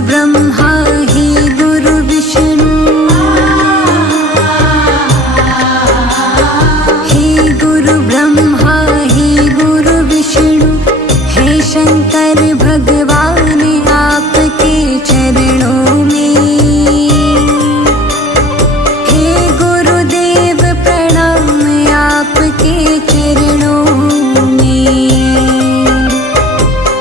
ब्रह्मा हे गुरु विष्णु, हे गुरु ब्रह्मा हे गुरु विष्णु, हे शंकर भगवान आपके चरणों में। हे गुरुदेव प्रणाम आपके चरणों में।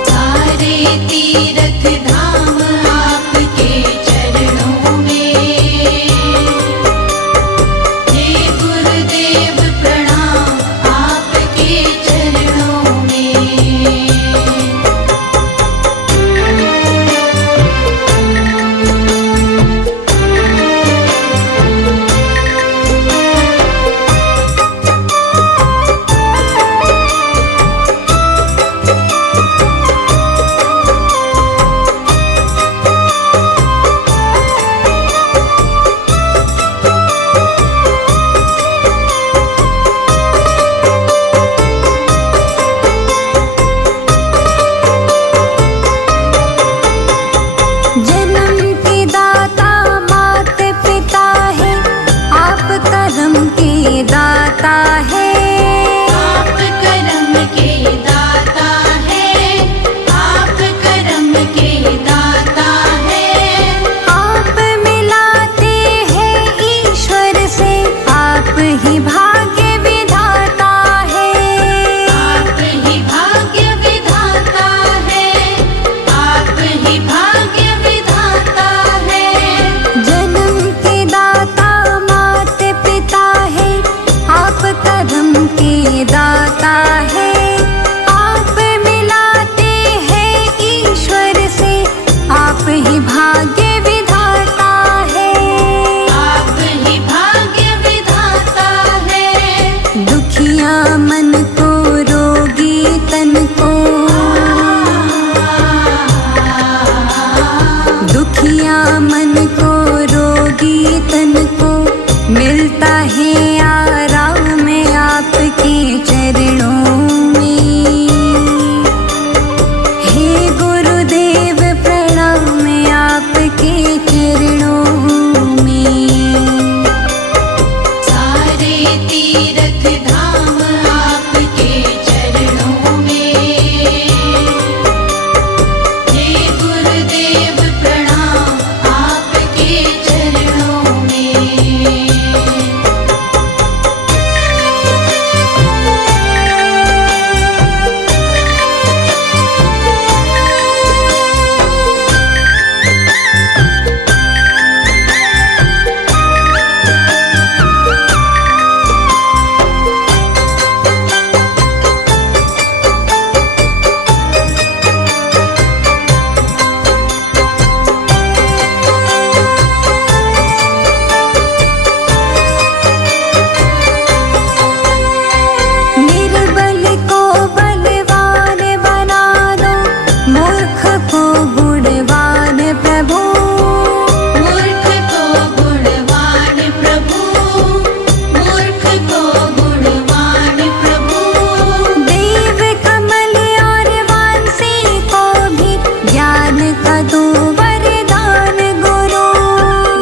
सारे तीर्थ धाम आपके चरणों में। हे गुरुदेव प्रणाम आपके चरणों में। जन्म के दाता मात पिता है, आप कर्म के दाता है। आप कर्म के दाता है, आप कर्म के दाता है। आप मिलाते हैं ईश्वर से, आप ही भाग्य विधाता है। आप ही भाग्य विधाता है, आप ही भाग्य विधाता है। जन्म के दाता मात पिता है, आप कर्म के दाता है। आप मिलाते हैं ईश्वर से, आप ही भाग्य विधाता है। आप ही भाग्य विधाता है। दुखिया मन को रोगी तन को, दुखिया मन को रोगी तन को, मिलता है आराम आपके चरणों में। हे गुरुदेव प्रणाम आपके चरणों में। सारे तीर्थ धाम आपके चरणों में। हे गुरुदेव प्रणाम आपके चरणों में। निर्बल को बलवान बना दो, मूर्ख को गुणवान प्रभु। मूर्ख को गुणवान प्रभु, मूर्ख को गुणवान प्रभु। देव कमल और वांसी को भी ज्ञान का दो वरदान गुरु।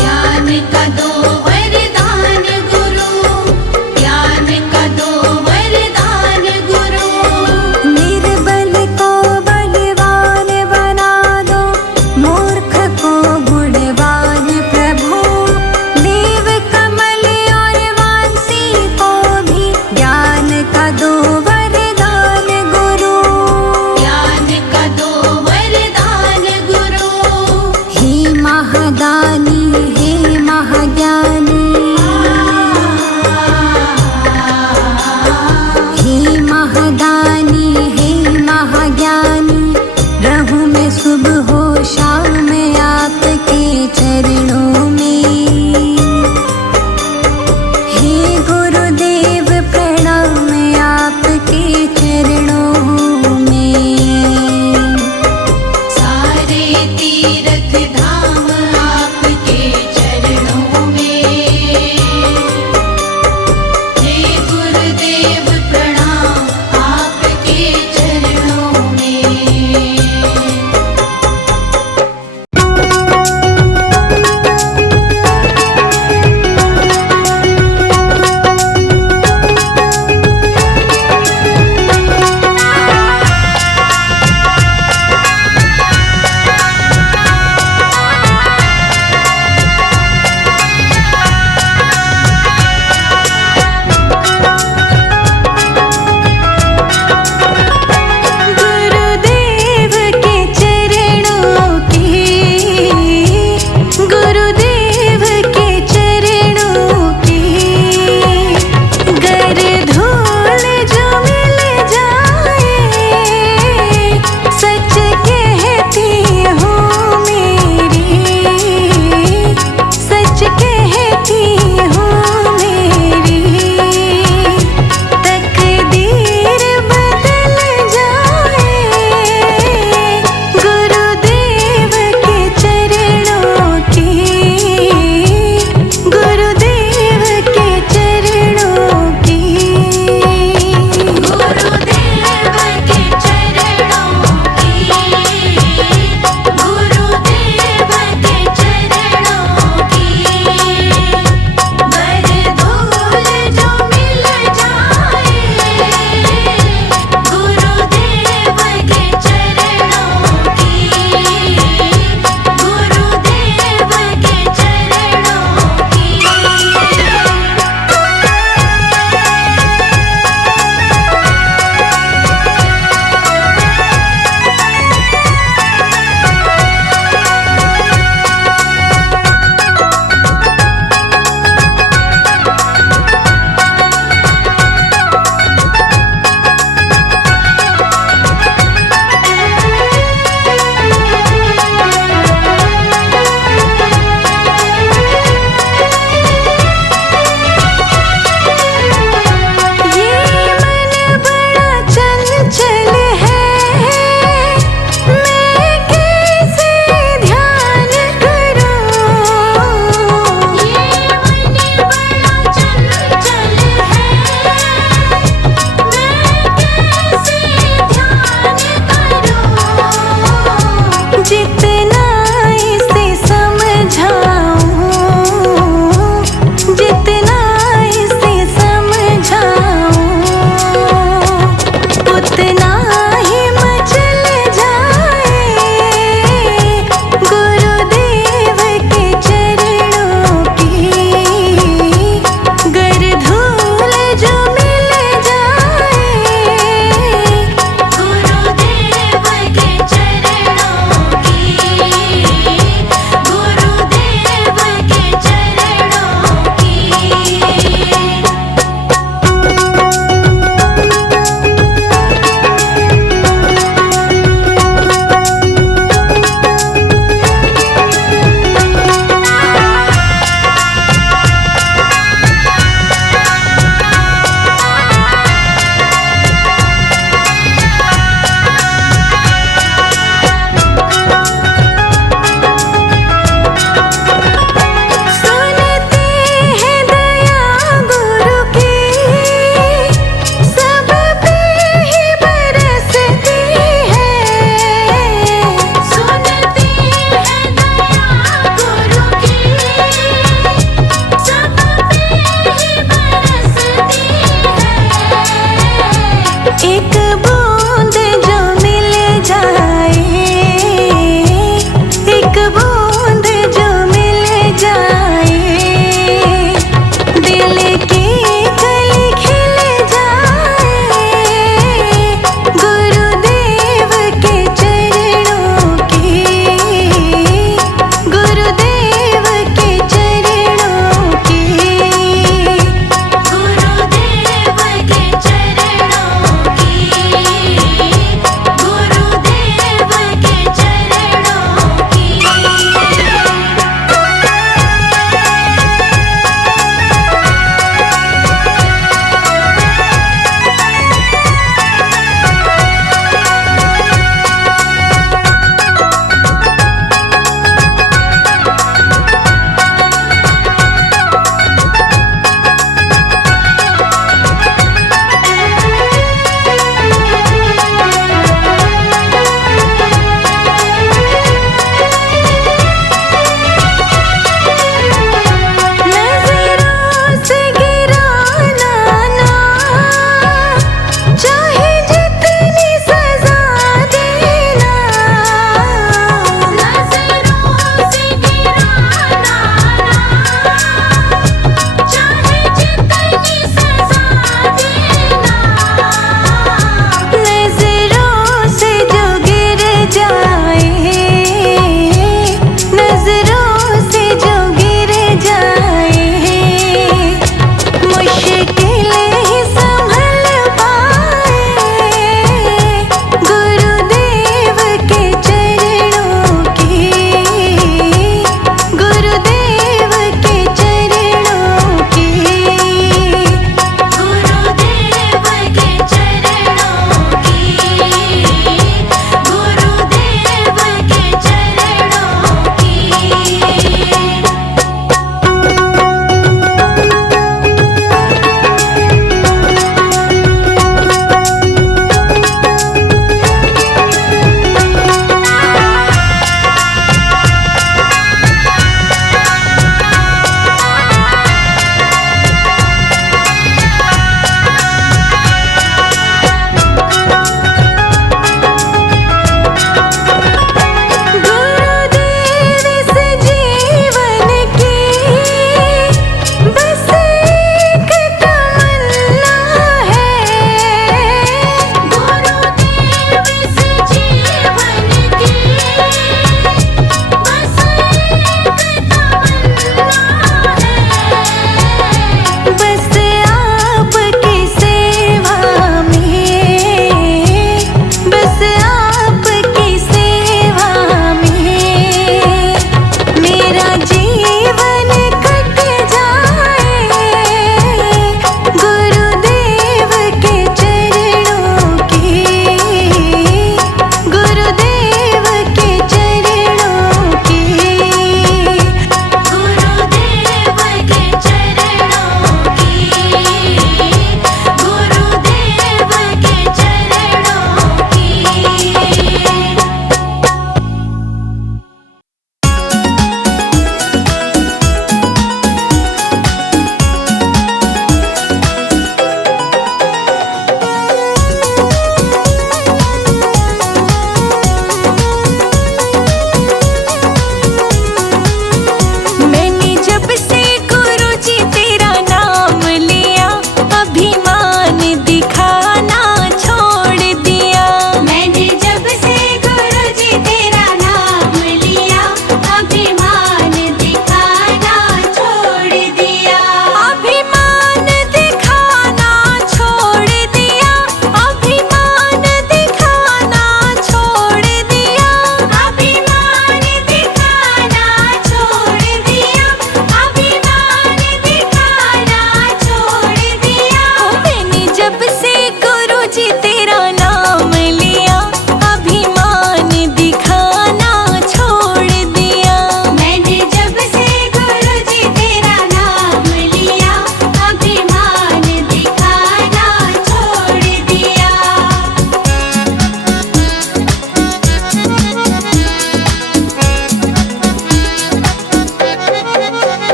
ज्ञान का दो वरदान गुरु, ज्ञान का दो वरदान गुरु। निर्बल को बलवान बना दो, मूर्ख को गुणवान प्रभु। देव कमल और वांसी को भी ज्ञान का दो वरदान गुरु। ज्ञान का दो वरदान गुरु। हे महादानी हे महाज्ञानी, हे महादानी हे महाज्ञानी, रहूं मैं सुबह हो शाम आपके चरणों में। हे गुरुदेव प्रणाम आपके चरणों में। सारे तीर्थ धाम आपके चरणों में। हे गुरुदेव प्रणाम आपके चरणों में।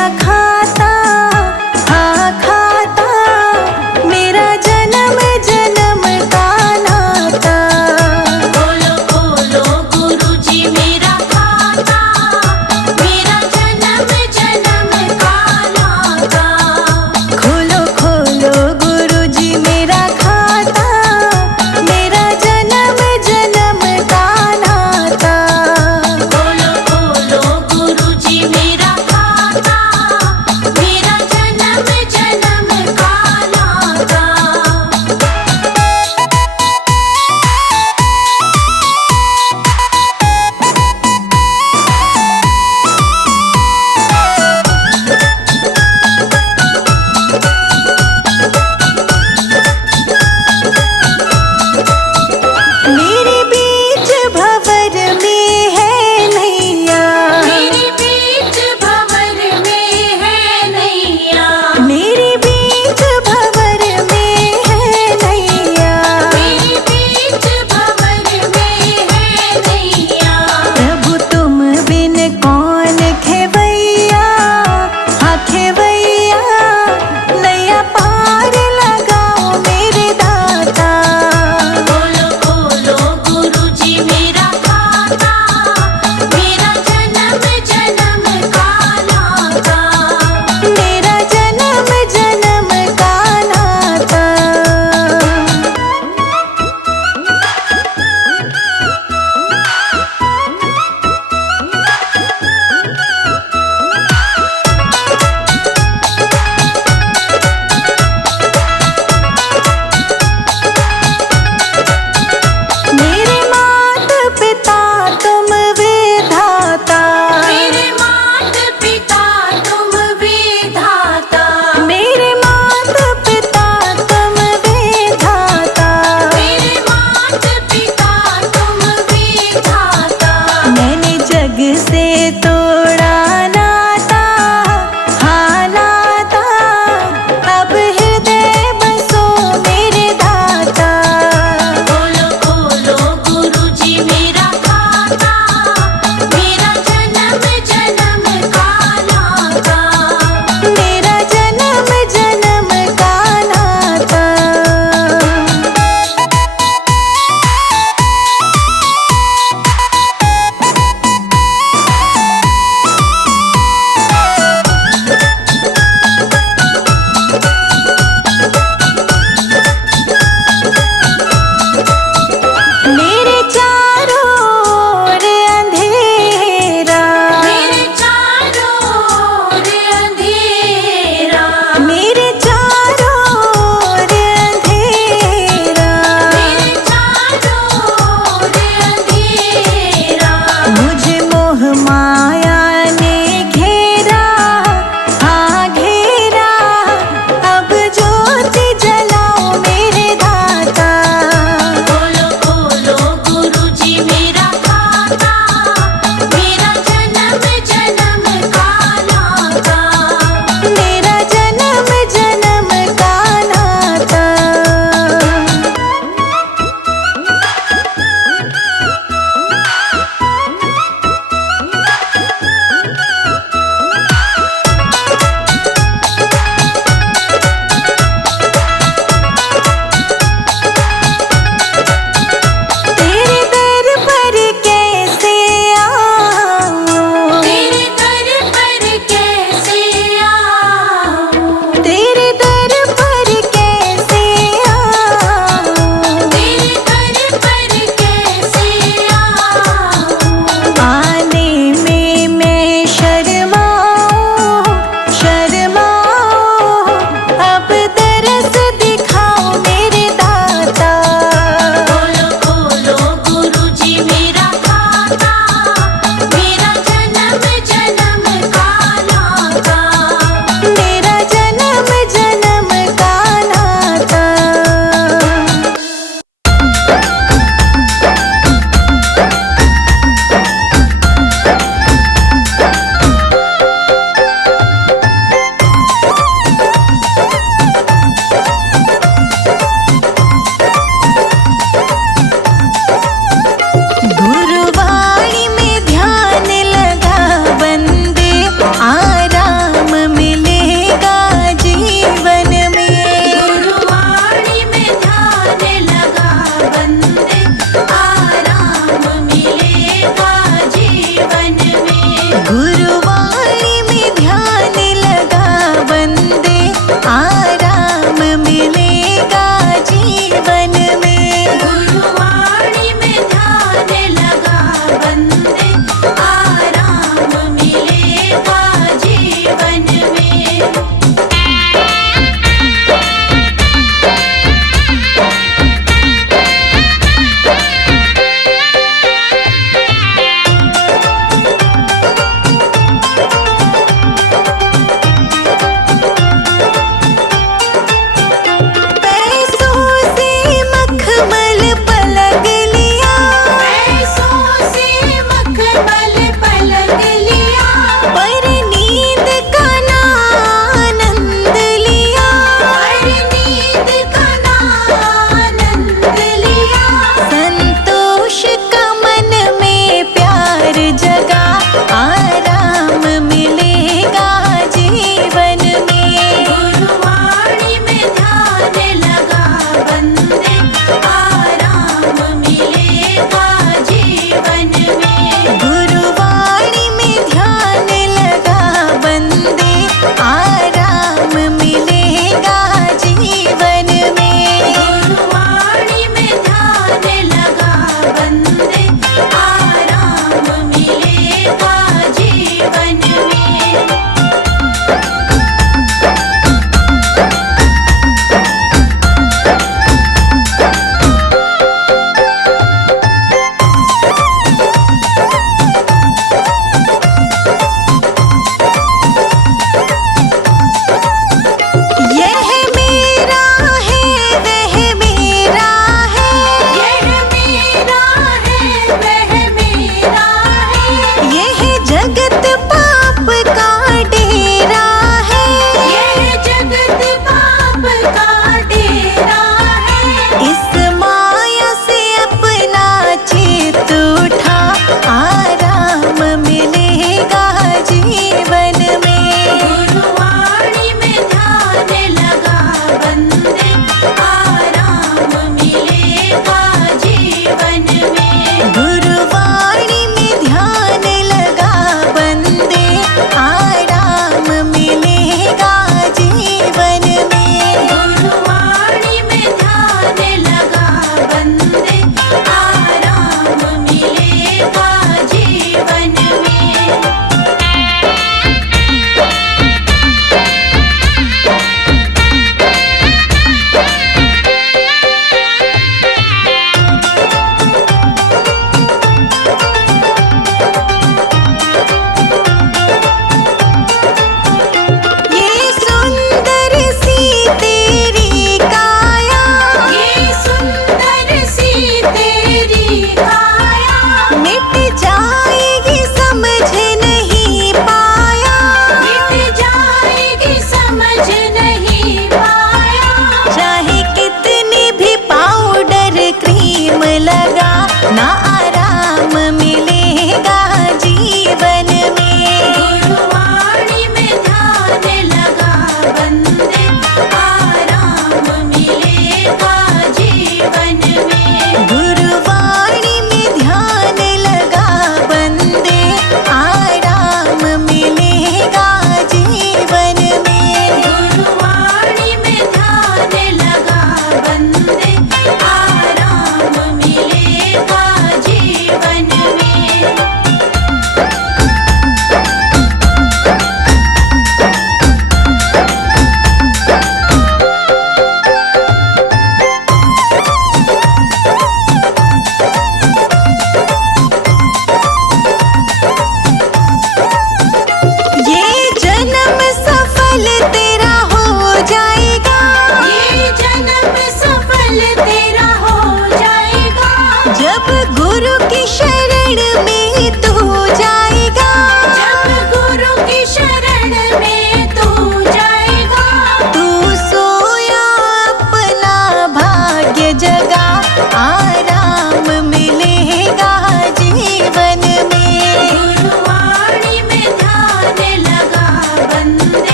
मेरा खाता, हाँ खाता, मेरा जन्म जन्म का नाता। खोलो खोलो गुरुजी मेरा खाता, मेरा जन्म जन्म का नाता। खोलो खोलो गुरुजी मेरा खाता, मेरा जन्म जन्म का नाता। खोलो खोलो गुरुजी मेरा खाता,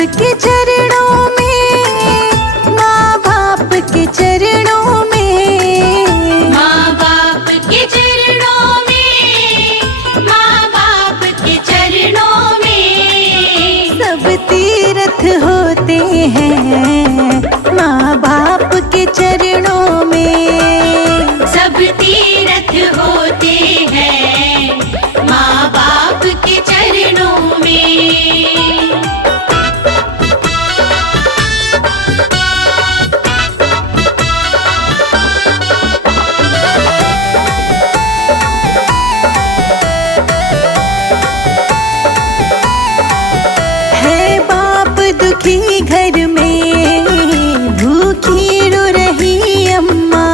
के चरणों में, माँ बाप के चरणों में, माँ बाप के चरणों में, माँ बाप के चरणों में। सब तीर्थ होते हैं माँ बाप के चरणों में। सब तीर्थ होते हैं माँ बाप के चरणों में। है बाप दुखी घर में, भूखी रो रही अम्मा।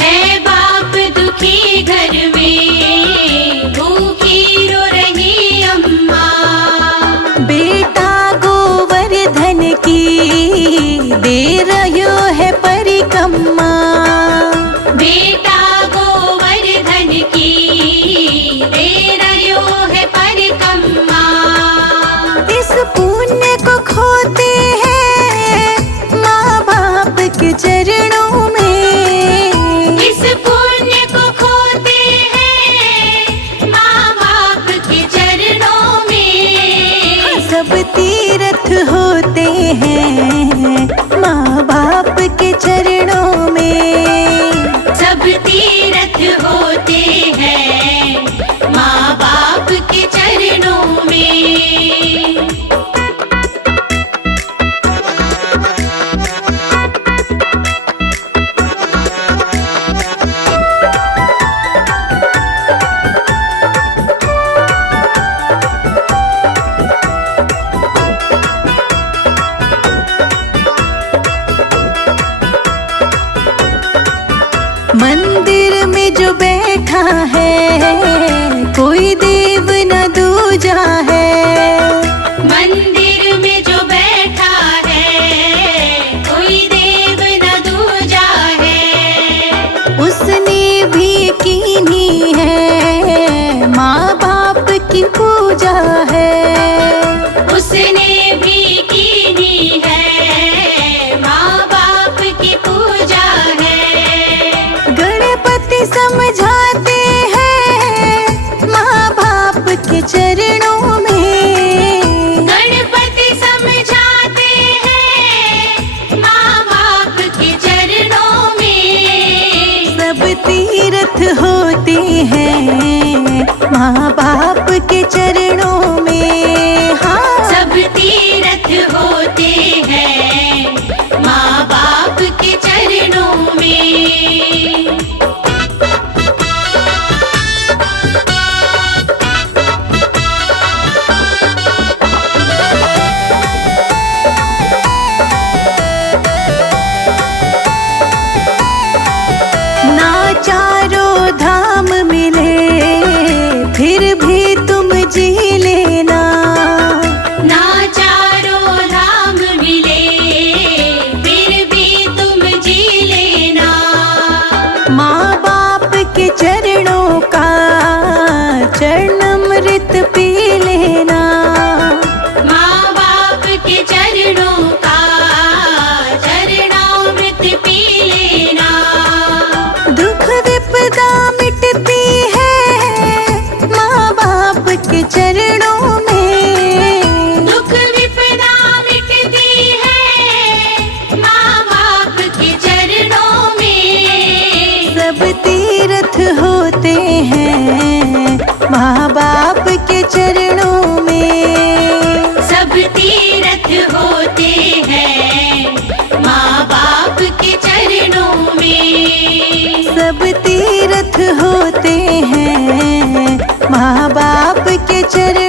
है बाप दुखी घर में, भूखी रो रही अम्मा। बेटा गोवर्धन की दे रहो है परिक्रमा। बेटा गोवर्धन की दे रहो है परिक्रमा। इस पुण्य को खोते हैं माँ बाप के चरणों में। इस पुण्य को खोते हैं माँ बाप के चरणों में। सब तीर्थ होते हैं माँ बाप के चरणों में। सब तीर्थ होते हैं माँ बाप के चरणों में। मंदिर में जो बैठा है कोई देव न दूजा है। मंदिर में जो बैठा है कोई देव न दूजा है। उसने भी कीनी है माँ बाप की पूजा है। उसने भी कीनी है माँ बाप की पूजा है। गणपति समझाते हैं माँ बाप के चरणों में। गणपति समझाते हैं माँ बाप के चरणों में। सब तीर्थ होते हैं माँ बाप के चरणों में। हाँ, सब तीर्थ होते हैं माँ बाप के चरणों में। ना चारों धाम मिले फिर भी तुम जी लेना। ना चारों धाम मिले फिर भी तुम जी लेना। माँ बाप के चरणों का चरणामृत पी लेना। माँ बाप के चरणों का चरणामृत पी लेना। दुख विपदा मिटती है माँ बाप के चरणों में। दुख विपदा मिटती है माँ बाप के चरणों में। सब तीर्थ होते हैं माँ बाप के चरणों में। सब तीर्थ होते हैं माँ बाप के चरणों में। सब तीर्थ होते हैं माँ बाप के चरणों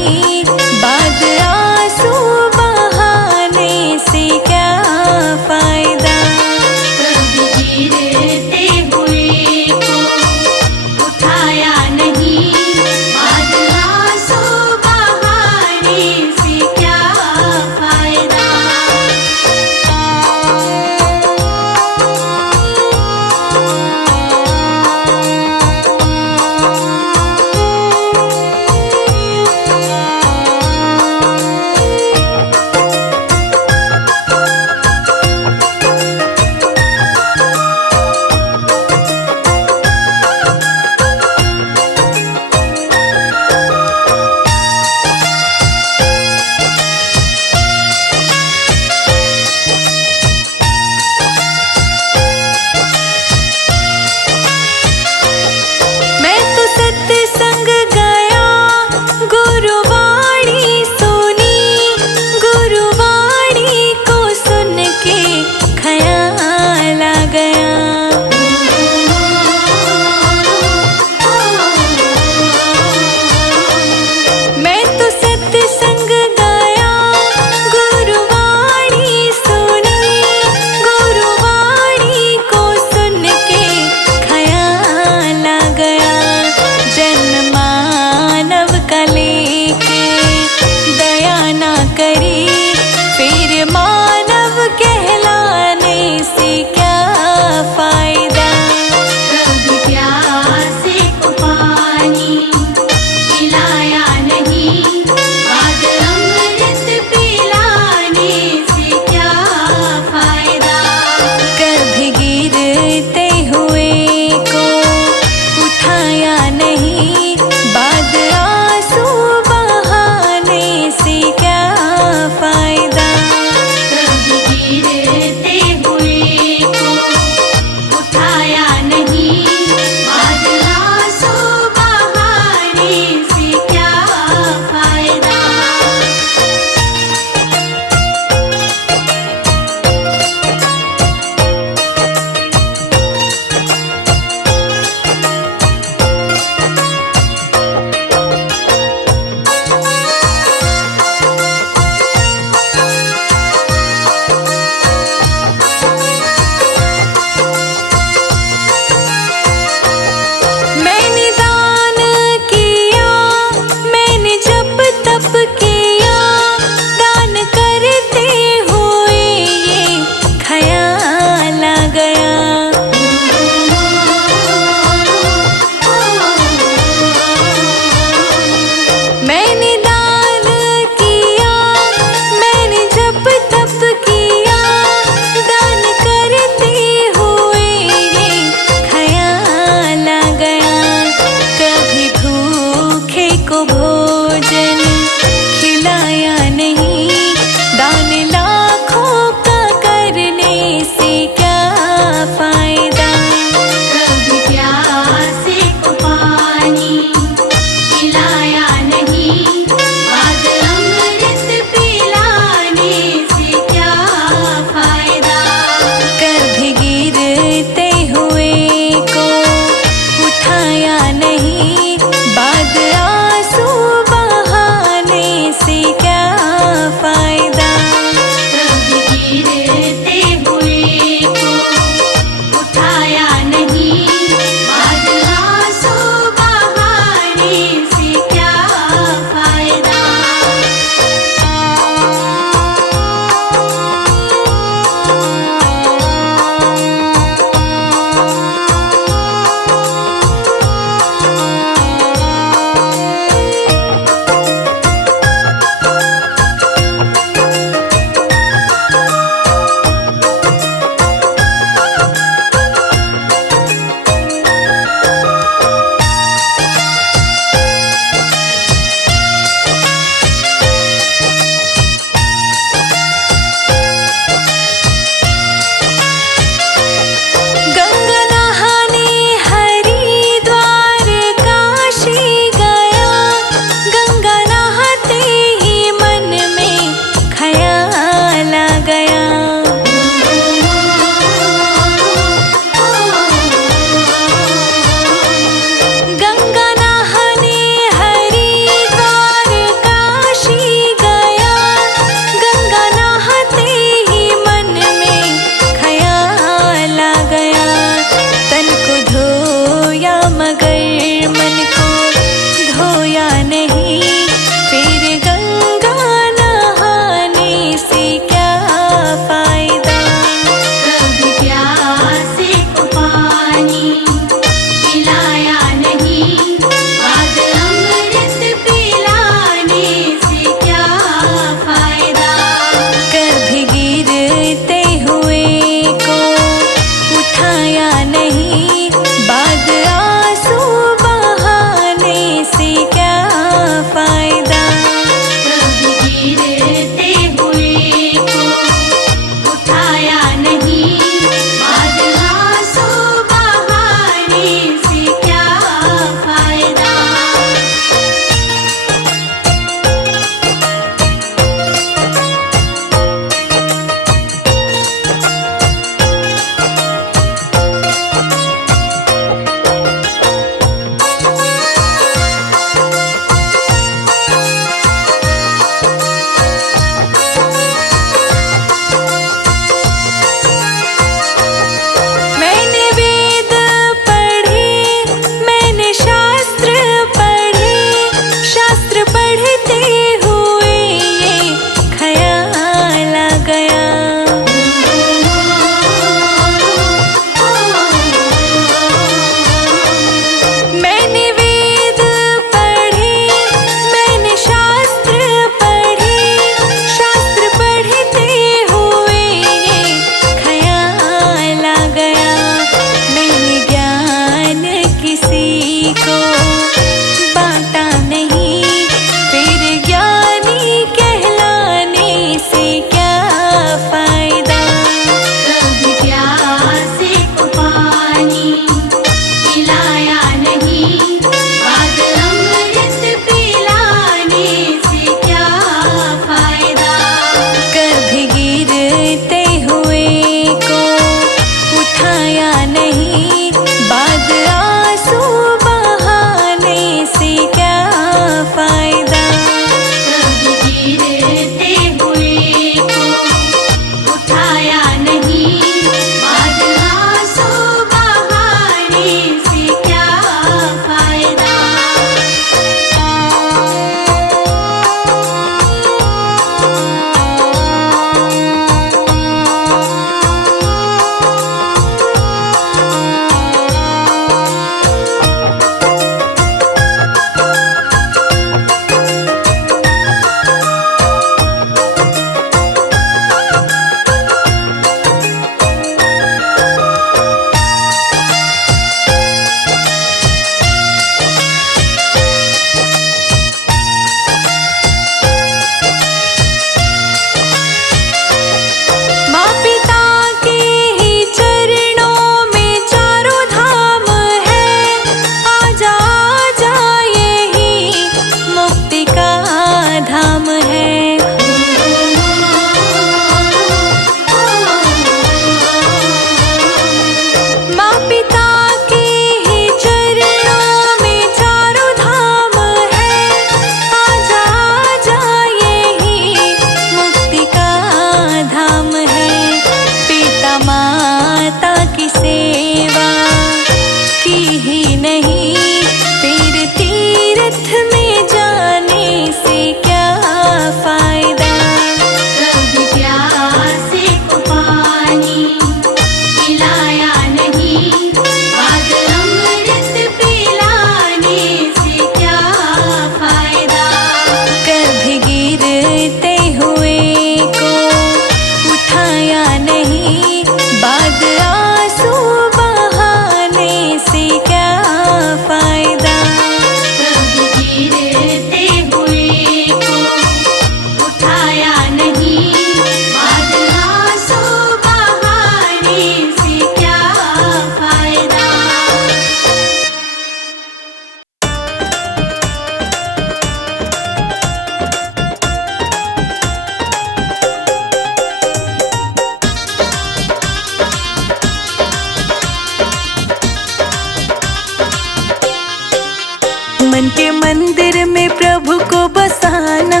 मन के मंदिर में प्रभु को बसाना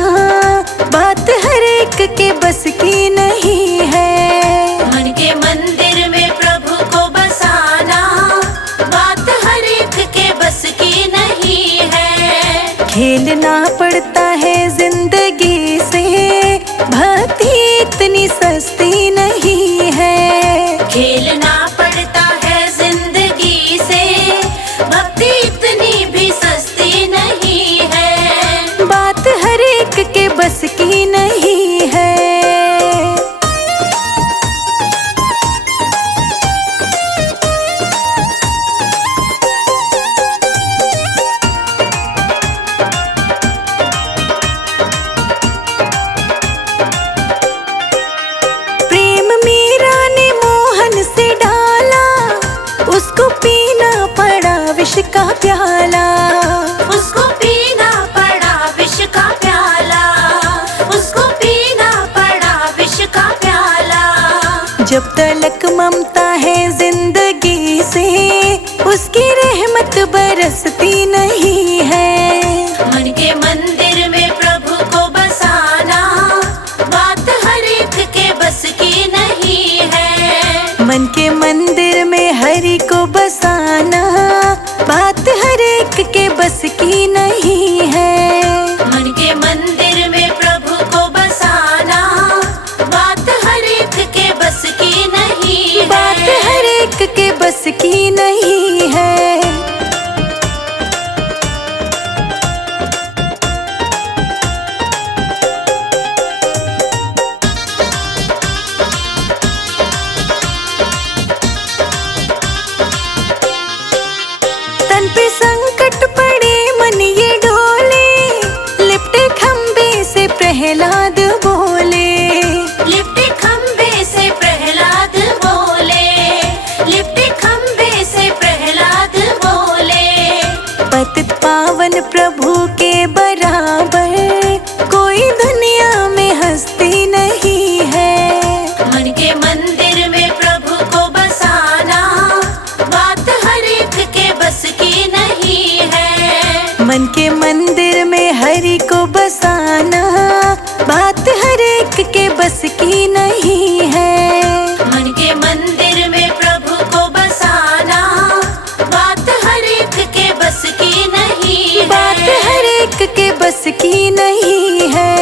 बात हर एक के बस की नहीं है। मन के मंदिर में प्रभु को बसाना बात हर एक के बस की नहीं है। खेलना पड़ता है जिंदगी से, भक्ति इतनी सस्ती नहीं है। खेलना पड़ता है जिंदगी से, भक्ति इतनी भी सस्ती नहीं है। बात हर एक के बस की नहीं है। प्रेम मीरा ने मोहन से डाला, उसको पीना पड़ा विष का प्याला। उसको पीना पड़ा विष का प्याला, उसको पीना पड़ा विष का प्याला। जब तलक ममता है जिंदगी से, उसकी रहमत बरसती नहीं है। मन के मंदिर में प्रभु को बसाना बात हर एक के बस की नहीं है। मन के मंदिर में हरि को बसाना बात हर एक के बस की नहीं है। मन के मंदिर में प्रभु को बसाना बात हर एक के बस की नहीं बात है। हर एक के बस की नहीं है। तन पे संकट पड़े मन ये डोले, लिपटे खंबे से प्रहलाद बोले। लिपटे खंबे से प्रहलाद बोले, लिपटे खंबे से प्रहलाद बोले। पतित पावन प्रभु के बराबर कोई दुनिया में हस्ती नहीं है। मन के मंदिर में प्रभु को बसाना बात हर एक के बस की नहीं है। मन के मंदिर में हरि को बसाना बात हर एक के बस की नहीं है। मन के मंदिर में प्रभु को बसाना बात हर एक के बस की नहीं बात है। हर एक के बस की नहीं है।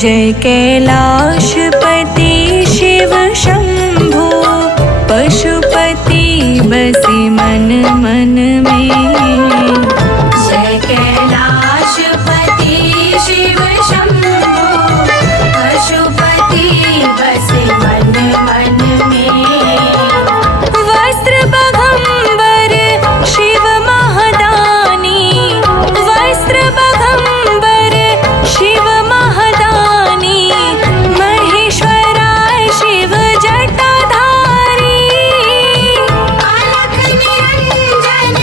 जय कैलाशपति शिव शंभो, पशुपति बसे मन मन में। जय कैलाशपति शिव शंभो, पशुपति बसे मन मन में। वस्त्र बघंबर शिव महदानी, वस्त्र बघंबर शिव महदानी, महेश्वराय शिव जटाधारी। अलख निरंजन,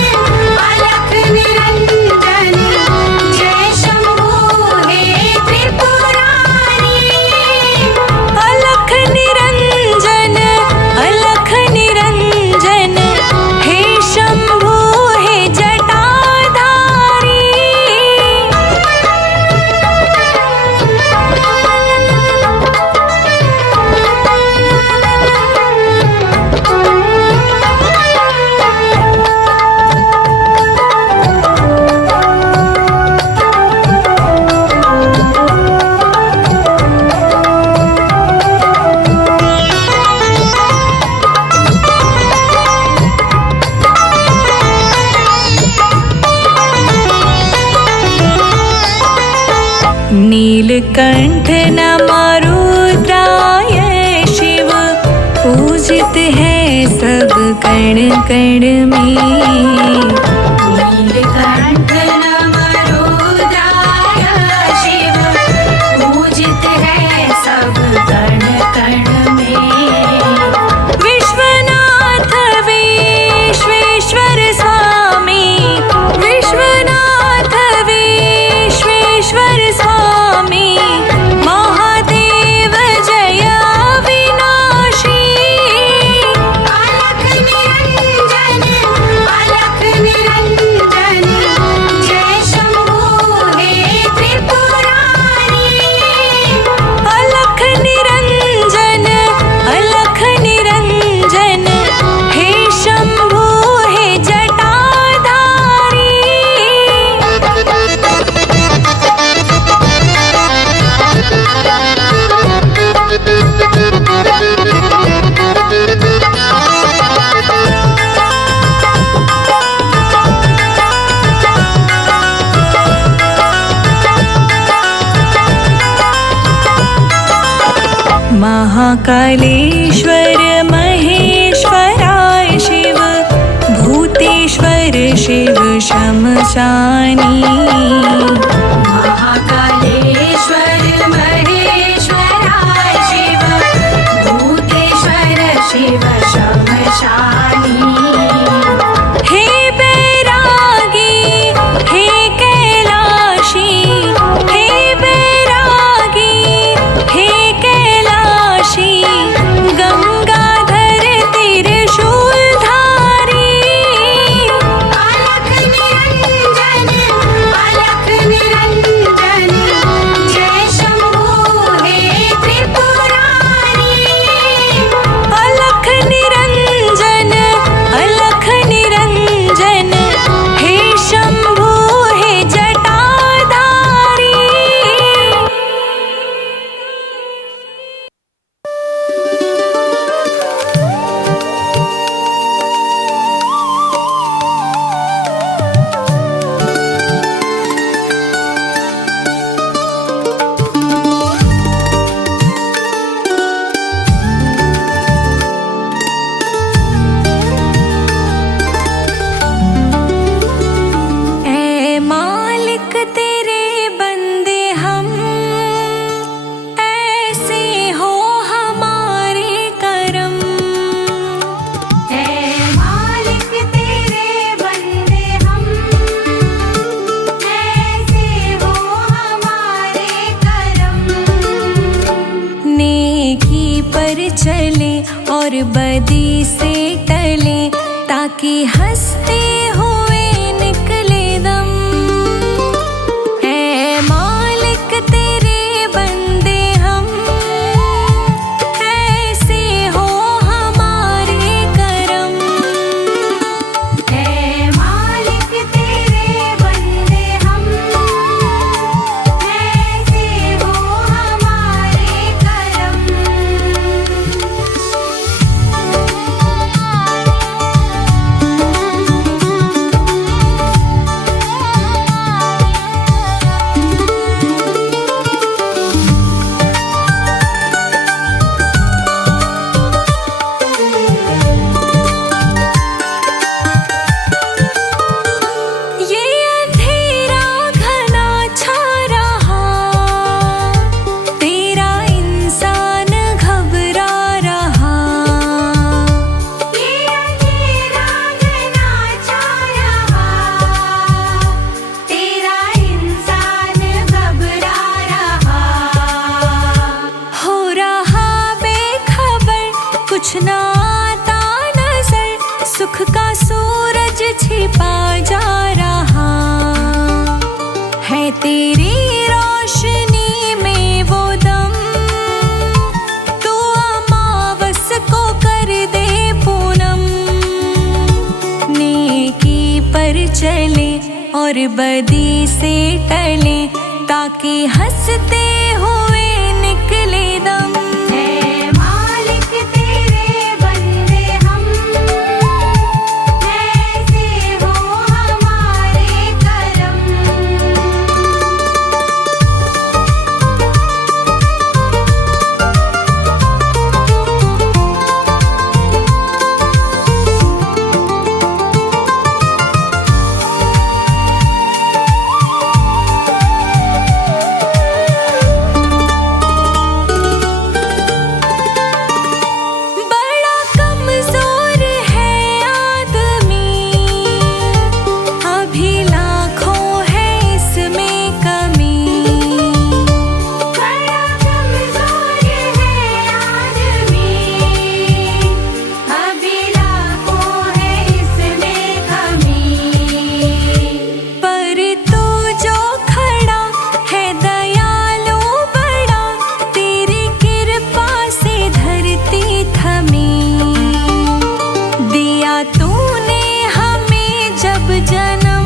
अलख निरंजन, जय शंभू हे त्रिपुरारी। अलख निरंजन, अलख निरंजन, हे शंभू हे जटाधारी। नीलकंठ नमरुद्राय शिव, पूजित है सब कण कण में। नीलकंठ नमरुद्राय शिव, पूजित है सब कण कण में। विश्वनाथ विश्वेश्वर स्वामी, विश्वनाथ विश्वेश्वर स्वामी, महादेव जय अविनाशी। अलख निरंजन, अलख निरंजन, जय शंभू हे त्रिपुरारी। अलख निरंजन, अलख निरंजन, हे शंभू हे जटाधारी। महाकालेश्वर महेश्वराय शिव, भूतेश्वर शिव शमशानी। महाकालेश्वर महेश्वराय शिव, भूतेश्वर शिव शमशानी। हे बैरागी हे कैलाशी, हे बैरागी हे कैलाशी, गंगाधर त्रिशूलधारी। अलख निरंजन, अलख निरंजन, जय शंभू हे त्रिपुरारी। अलख निरंजन, अलख निरंजन, हे शंभू हे जटाधारी। ऐ मालिक तेरे बंदे हम, ऐसे हो हमारे करम। हे मालिक तेरे बंदे हम, ऐसे हो हमारे करम। नेकी पर चले और बदी से टले, ताकि हंसते हुए निकले दम। ऐ मालिक तेरे बंदे हम, ऐसे हो हमारे करम। हे मालिक तेरे बंदे हम, ऐसे हो हमारे और बदी से टले, ताकि हंसते हुए निकले दम। है मालिक तेरे बंदे हम, ऐसे हो हमारे करम। बड़ा कमजोर है आदमी, अभी लाखों है इसमें कमी। बड़ा कमजोर है आदमी, अभी लाखों है इसमें कमी। पर तू जो खड़ा है दयालु बड़ा, तेरी कृपा से धरती थमी। दिया तूने हमें जब जन्म,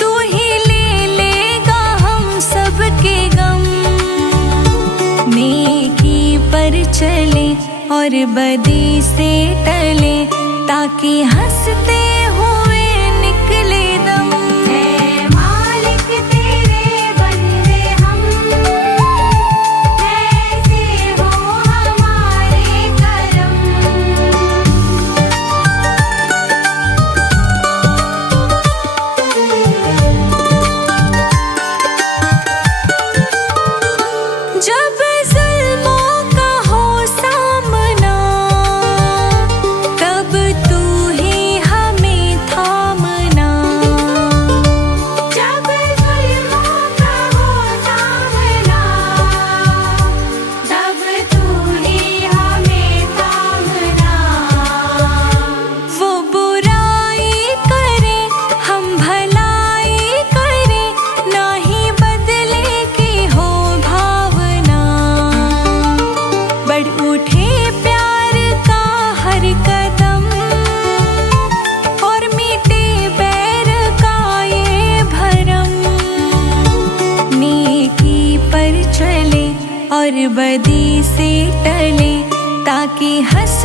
तू ही ले लेगा हम सबके गम। नेकी पर चले और बदी से टले, ताकि हंसते हुए निकले दम। है मालिक तेरे बंदे हम, ऐसे हो हमारे करम। जब जुल्मों का हो सामना, तब तू ही हमें थामना। जब जुल्मों का हो सामना, तब तू ही हमें थामना। वो बुराई करे हम भलाई करे, ना ही बदले की हो भावना। बढ़ उठे प्यार का हर कदम, और मीटे बैर का ये भरम। नेकी पर चले और बदी से टले, ताकि हंस